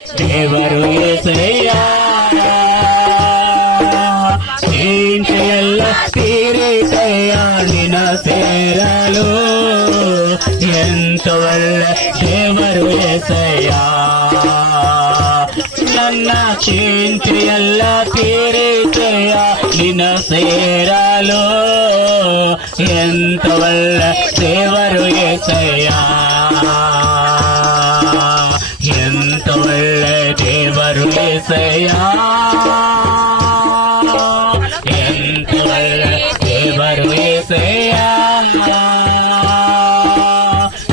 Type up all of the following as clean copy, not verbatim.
ದೇವರು యేసయ్య ಚಿಂತೆಯೆಲ್ಲ ತೀರಿಸಯ್ಯ ನಿನ್ನ ಸೇರಲು ಎಂತ ಒಳ್ಳೆ ದೇವರು యేసయ్య ನನ್ನ ಚಿಂತೆಯೆಲ್ಲ ತೀರಿಸಯ್ಯ ನಿನ್ನ ಸೇರಲು ಎಂತ ಒಳ್ಳೆ ದೇವರು యేసయ్య ಎಂತ ಒಳ್ಳೆ ದೇವರು యేసయ్య ಎಂತ ಒಳ್ಳೆ ದೇವರು యేసయ్య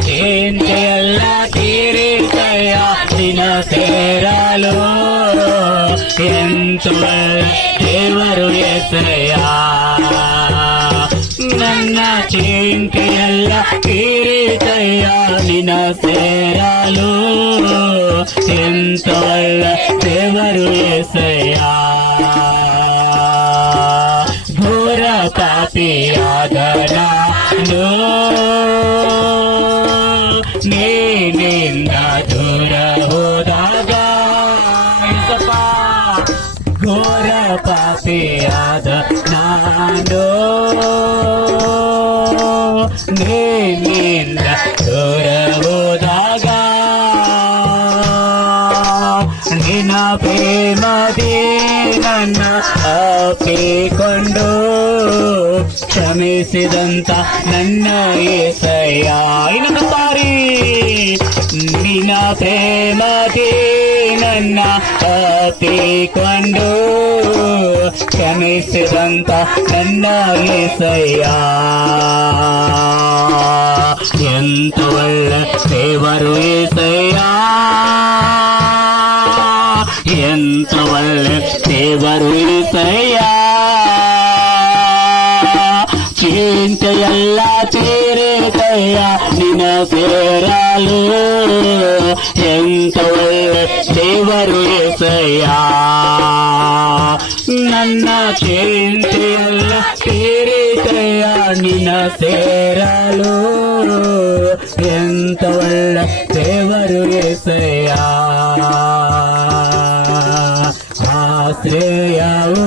ಚಿಂತೆಯೆಲ್ಲ ತೀರಿಸಯ್ಯ ನಿನ್ನ ಸೇರಲು ಎಂತ ಒಳ್ಳೆ ದೇವರು యేసయ్య ನನ್ನ ಚಿಂತೆಯೆಲ್ಲ ತೀರಿಸಯ್ಯ ನಿನ್ನ ಸೇರಲು ಎಂತ ಒಳ್ಳೆ ದೇವರು యేసయ్య ಘೋರ ಪಾಪಿಯಾದ ನಾನು ನೀನಿಂದ ದೂರ ಹೋದಾಗ ಘೋರ ಪಾಪಿಯಾದ ನಾನು ನೀನಿಂದ ದೂರ ಹೋದಾಗ ನಿನ್ನ ಪ್ರೇಮದಿ ನನ್ನ ಅಪ್ಪಿಕೊಂಡು ಕ್ಷಮಿಸಿದಂತ ನನ್ನ యేసయ్య ಇನ್ನೊಂದು ಸಾರಿ ನಿನ್ನ ಪ್ರೇಮದಿ ನನ್ನ ಅಪ್ಪಿಕೊಂಡು ಕ್ಷಮಿಸಿದಂತ ನನ್ನ యేసయ్య ಎಂತ ಒಳ್ಳೆ ದೇವರು యేసయ్య ಎಂತ ಒಳ್ಳೆ ದೇವರು యేసయ్య ಚಿಂತೆಯೆಲ್ಲ ತೀರಿಸಯ್ಯ ನಿನ್ನ ಸೇರಲು ಎಂತ ಒಳ್ಳೆ ದೇವರು యేసయ్య ನನ್ನ ಚಿಂತೆಯೆಲ್ಲ ತೀರಿಸಯ್ಯ ನಿನ್ನ ಸೇರಲು ಎಂತ ಒಳ್ಳೆ ದೇವರು యేసయ్య ಆಶ್ರಯವು